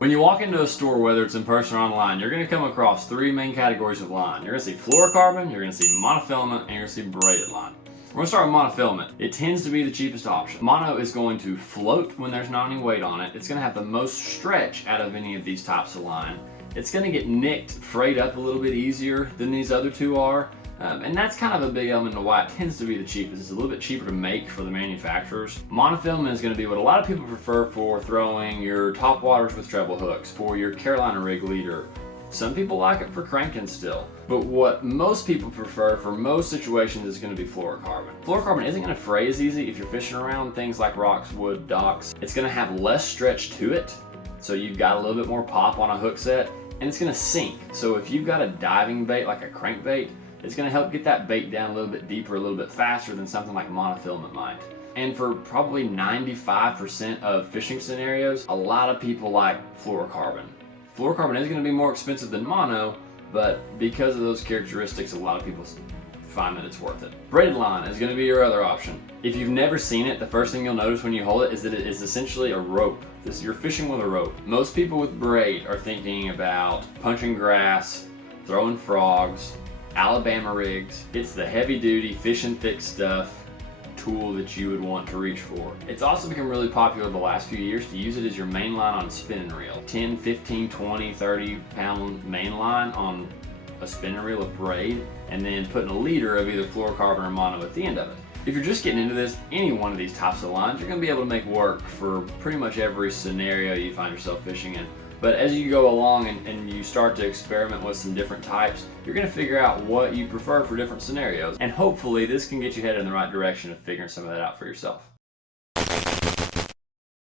When you walk into a store, whether it's in person or online, you're going to come across three main categories of line. You're going to see fluorocarbon, you're going to see monofilament, and you're going to see braided line. We're going to start with monofilament. It tends to be the cheapest option. Mono is going to float when there's not any weight on it. It's going to have the most stretch out of any of these types of line. It's going to get nicked, frayed up a little bit easier than these other two are. And that's kind of a big element of why it tends to be the cheapest. It's a little bit cheaper to make for the manufacturers. Monofilament is going to be what a lot of people prefer for throwing your top waters with treble hooks, for your Carolina rig leader. Some people like it for cranking still. But what most people prefer for most situations is going to be fluorocarbon. Fluorocarbon isn't going to fray as easy if you're fishing around things like rocks, wood, docks. It's going to have less stretch to it, so you've got a little bit more pop on a hook set, and it's going to sink. So if you've got a diving bait like a crankbait, it's going to help get that bait down a little bit deeper, a little bit faster than something like monofilament might. And for probably 95% of fishing scenarios, a lot of people like fluorocarbon. Fluorocarbon is going to be more expensive than mono, but because of those characteristics, a lot of people find that it's worth it. Braided line is going to be your other option. If you've never seen it, the first thing you'll notice when you hold it is that it is essentially a rope. You're fishing with a rope. Most people with braid are thinking about punching grass, throwing frogs, Alabama rigs. It's the heavy duty, fish and thick stuff tool that you would want to reach for. It's also become really popular the last few years to use it as your main line on a spinning reel. 10, 15, 20, 30 pound main line on a spinning reel of braid, and then putting a leader of either fluorocarbon or mono at the end of it. If you're just getting into this, any one of these types of lines, you're going to be able to make work for pretty much every scenario you find yourself fishing in. But as you go along and you start to experiment with some different types, you're going to figure out what you prefer for different scenarios. And hopefully this can get you headed in the right direction of figuring some of that out for yourself.